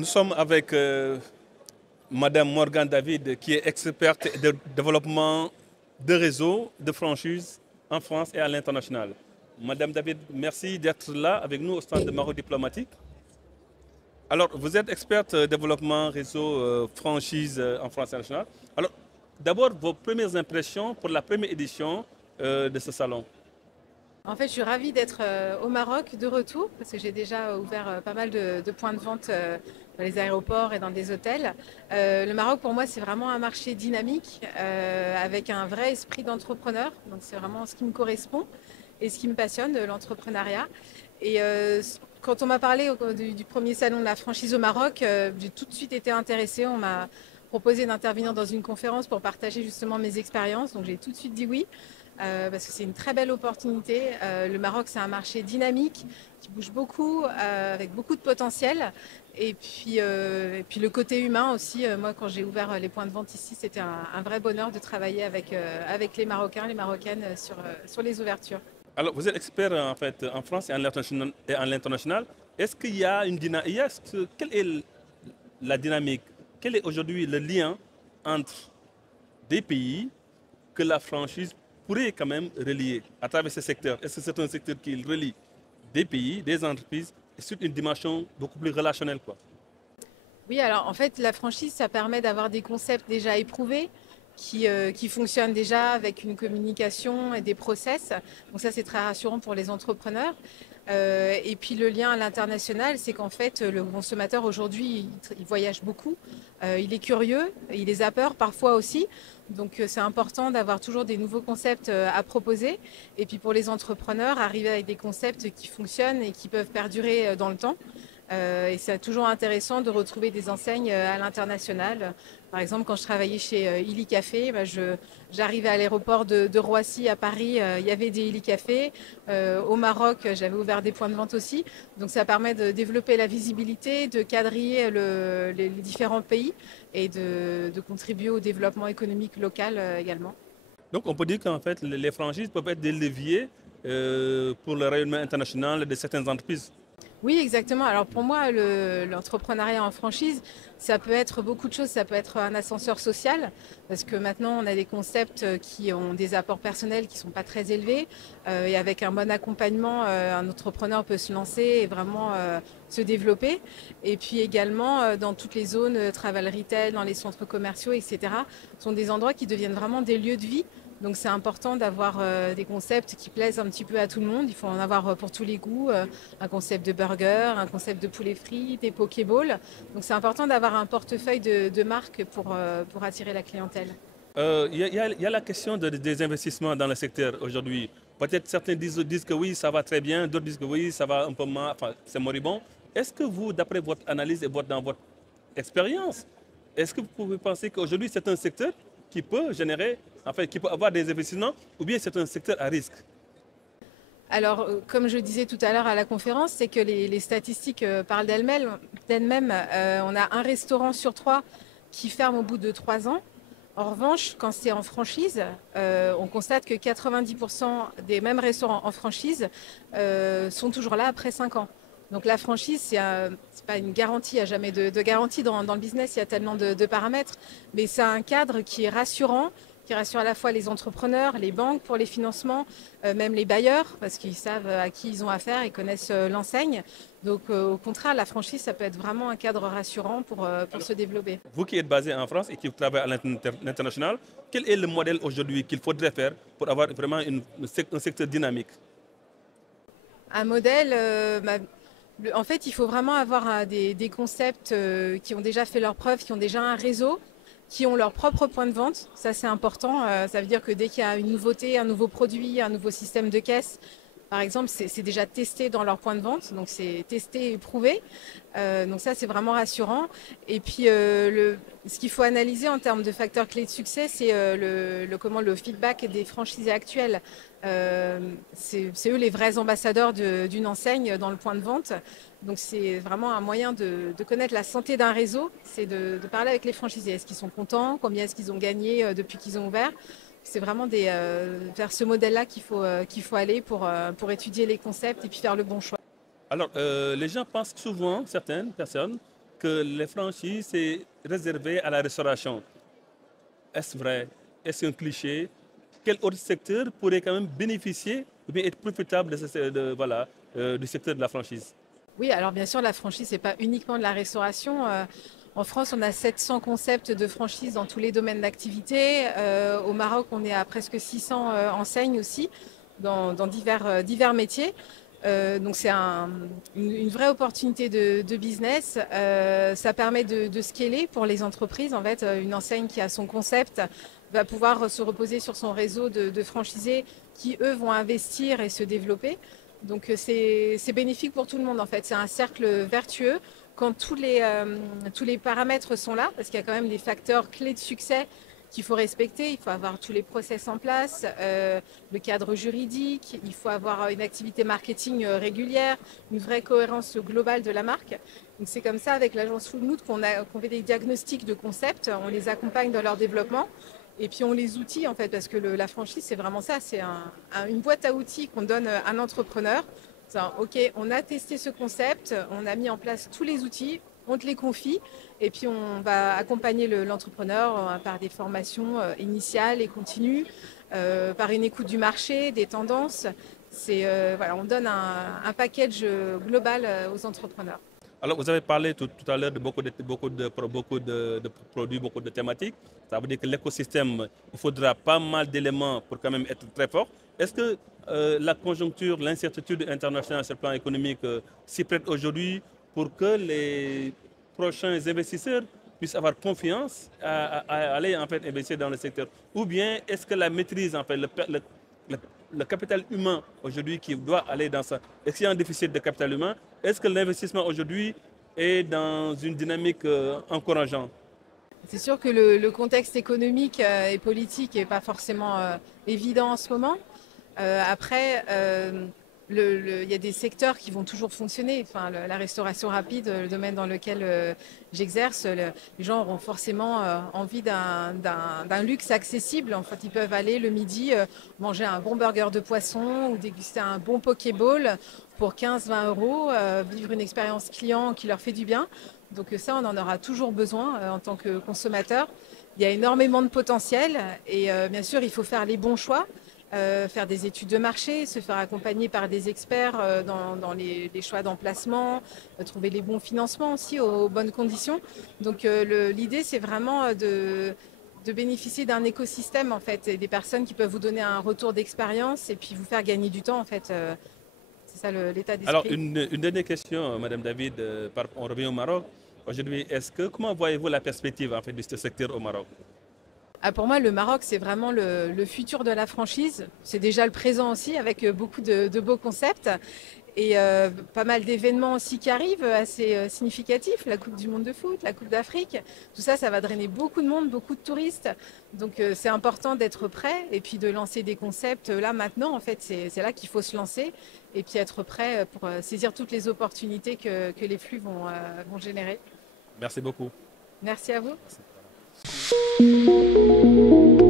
Nous sommes avec Madame Morgane David, qui est experte de développement de réseaux de franchises en France et à l'international. Madame David, merci d'être là avec nous au stand de Maroc Diplomatique. Alors, vous êtes experte développement réseau franchise en France et à l'international. Alors, d'abord, vos premières impressions pour la première édition de ce salon. En fait, je suis ravie d'être au Maroc de retour parce que j'ai déjà ouvert pas mal de points de vente dans les aéroports et dans des hôtels. Le Maroc, pour moi, c'est vraiment un marché dynamique avec un vrai esprit d'entrepreneur. Donc, c'est vraiment ce qui me correspond et ce qui me passionne, de l'entrepreneuriat. Et quand on m'a parlé du premier salon de la franchise au Maroc, j'ai tout de suite été intéressée. On m'a proposé d'intervenir dans une conférence pour partager justement mes expériences. Donc, j'ai tout de suite dit oui. Parce que c'est une très belle opportunité. Le Maroc, c'est un marché dynamique qui bouge beaucoup, avec beaucoup de potentiel. Et puis le côté humain aussi. Moi, quand j'ai ouvert les points de vente ici, c'était un vrai bonheur de travailler avec les Marocains, les Marocaines sur les ouvertures. Alors, vous êtes expert en fait en France et à l'international. Est-ce qu'il y a une dynamique? Quelle est la dynamique? Quel est aujourd'hui le lien entre des pays que la franchise pourrait quand même relier à travers ce secteur? Est-ce que c'est un secteur qui relie des pays, des entreprises, et sur une dimension beaucoup plus relationnelle, quoi? Oui, alors en fait, la franchise, ça permet d'avoir des concepts déjà éprouvés qui fonctionnent déjà avec une communication et des process. Donc ça, c'est très rassurant pour les entrepreneurs. Et puis le lien à l'international, c'est qu'en fait, le consommateur aujourd'hui, il voyage beaucoup, il est curieux, il les a peur parfois aussi. Donc c'est important d'avoir toujours des nouveaux concepts à proposer. Et puis pour les entrepreneurs, arriver avec des concepts qui fonctionnent et qui peuvent perdurer dans le temps. Et c'est toujours intéressant de retrouver des enseignes à l'international. Par exemple, quand je travaillais chez Illy Café, j'arrivais à l'aéroport de Roissy à Paris, il y avait des Illy Café. Au Maroc, j'avais ouvert des points de vente aussi. Donc ça permet de développer la visibilité, de quadriller les différents pays et de contribuer au développement économique local également. Donc, on peut dire qu'en fait, les franchises peuvent être des leviers pour le rayonnement international de certaines entreprises. Oui, exactement. Alors pour moi, l'entrepreneuriat en franchise, ça peut être beaucoup de choses. Ça peut être un ascenseur social, parce que maintenant, on a des concepts qui ont des apports personnels qui ne sont pas très élevés. Et avec un bon accompagnement, un entrepreneur peut se lancer et vraiment se développer. Et puis également, dans toutes les zones travel retail, dans les centres commerciaux, etc., sont des endroits qui deviennent vraiment des lieux de vie. Donc c'est important d'avoir des concepts qui plaisent un petit peu à tout le monde. Il faut en avoir pour tous les goûts. Un concept de burger, un concept de poulet frit, des pokéballs. Donc c'est important d'avoir un portefeuille de marques pour attirer la clientèle. Il y a la question des investissements dans le secteur aujourd'hui. Peut-être certains disent que oui, ça va très bien, d'autres disent que oui, ça va un peu mal, enfin, c'est moribond. Est-ce que vous, d'après votre analyse et dans votre expérience, est-ce que vous pouvez penser qu'aujourd'hui c'est un secteur qui peut générer, enfin, qui peut avoir des investissements, ou bien c'est un secteur à risque? Alors, comme je disais tout à l'heure à la conférence, c'est que les statistiques parlent d'elles-mêmes. On a un restaurant sur trois qui ferme au bout de 3 ans. En revanche, quand c'est en franchise, on constate que 90% des mêmes restaurants en franchise sont toujours là après 5 ans. Donc la franchise, c'est pas une garantie, il n'y a jamais de garantie dans le business, il y a tellement de paramètres, mais c'est un cadre qui est rassurant, qui rassure à la fois les entrepreneurs, les banques pour les financements, même les bailleurs, parce qu'ils savent à qui ils ont affaire, ils connaissent l'enseigne. Donc au contraire, la franchise, ça peut être vraiment un cadre rassurant pour se développer. Vous qui êtes basé en France et qui travaillez à l'international, quel est le modèle aujourd'hui qu'il faudrait faire pour avoir vraiment un secteur dynamique? Un modèle, en fait, il faut vraiment avoir des concepts qui ont déjà fait leurs preuves, qui ont déjà un réseau, qui ont leur propre point de vente. Ça, c'est important. Ça veut dire que dès qu'il y a une nouveauté, un nouveau produit, un nouveau système de caisse, par exemple, c'est déjà testé dans leur point de vente. Donc, c'est testé et prouvé. Donc, ça, c'est vraiment rassurant. Et puis, ce qu'il faut analyser en termes de facteurs clés de succès, c'est le feedback des franchisés actuels. C'est eux les vrais ambassadeurs d'une enseigne dans le point de vente. Donc c'est vraiment un moyen de connaître la santé d'un réseau, c'est de parler avec les franchisés. Est-ce qu'ils sont contents? Combien est-ce qu'ils ont gagné depuis qu'ils ont ouvert? C'est vraiment vers ce modèle-là qu'il faut aller pour étudier les concepts et puis faire le bon choix. Alors, les gens pensent souvent, certaines personnes, que les franchises, c'est réservé à la restauration. Est-ce vrai? Est-ce un cliché? Quel autre secteur pourrait quand même bénéficier ou bien être profitable du secteur de la franchise? Oui, alors bien sûr, la franchise, c'est pas uniquement de la restauration. En France, on a 700 concepts de franchise dans tous les domaines d'activité. Au Maroc, on est à presque 600 enseignes aussi dans divers métiers. Donc c'est une vraie opportunité de business. Ça permet de scaler pour les entreprises. En fait, une enseigne qui a son concept va pouvoir se reposer sur son réseau de franchisés qui, eux, vont investir et se développer. Donc c'est bénéfique pour tout le monde en fait. C'est un cercle vertueux quand tous les paramètres sont là, parce qu'il y a quand même des facteurs clés de succès qu'il faut respecter. Il faut avoir tous les process en place, le cadre juridique, il faut avoir une activité marketing régulière, une vraie cohérence globale de la marque. Donc c'est comme ça avec l'agence Foodmood qu'on fait des diagnostics de concepts, on les accompagne dans leur développement. Et puis on les outille en fait, parce que la franchise c'est vraiment ça, c'est une boîte à outils qu'on donne à un entrepreneur. Ok, on a testé ce concept, on a mis en place tous les outils, on te les confie et puis on va accompagner l'entrepreneur par des formations initiales et continues, par une écoute du marché, des tendances. Voilà, on donne un package global aux entrepreneurs. Alors, vous avez parlé tout à l'heure de beaucoup de produits, beaucoup de thématiques. Ça veut dire que l'écosystème, il faudra pas mal d'éléments pour quand même être très fort. Est-ce que la conjoncture, l'incertitude internationale sur le plan économique s'y prête aujourd'hui pour que les prochains investisseurs puissent avoir confiance à aller en fait investir dans le secteur? Ou bien est-ce que la maîtrise, en fait, le capital humain aujourd'hui qui doit aller dans ça, est-ce qu'il y a un déficit de capital humain? Est-ce que l'investissement aujourd'hui est dans une dynamique encourageante? C'est sûr que le contexte économique et politique n'est pas forcément évident en ce moment. Après, il y a des secteurs qui vont toujours fonctionner. Enfin, la restauration rapide, le domaine dans lequel j'exerce, les gens auront forcément envie d'un luxe accessible. En fait, ils peuvent aller le midi manger un bon burger de poisson ou déguster un bon pokéball pour 15-20 euros, vivre une expérience client qui leur fait du bien. Donc ça, on en aura toujours besoin en tant que consommateur. Il y a énormément de potentiel et bien sûr, il faut faire les bons choix. Faire des études de marché, se faire accompagner par des experts dans les choix d'emplacement, trouver les bons financements aussi aux bonnes conditions. Donc l'idée, c'est vraiment de bénéficier d'un écosystème en fait, et des personnes qui peuvent vous donner un retour d'expérience et puis vous faire gagner du temps en fait. C'est ça l'état d'esprit. Alors, une dernière question, Madame David, on revient au Maroc. Aujourd'hui, comment voyez-vous la perspective en fait, de ce secteur au Maroc? Ah, pour moi, le Maroc, c'est vraiment le futur de la franchise. C'est déjà le présent aussi, avec beaucoup de beaux concepts et pas mal d'événements aussi qui arrivent, assez significatifs. La Coupe du monde de foot, la Coupe d'Afrique, tout ça, ça va drainer beaucoup de monde, beaucoup de touristes. Donc c'est important d'être prêt et puis de lancer des concepts. Là, maintenant, en fait, c'est là qu'il faut se lancer et puis être prêt pour saisir toutes les opportunités que les flux vont générer. Merci beaucoup. Merci à vous. Merci.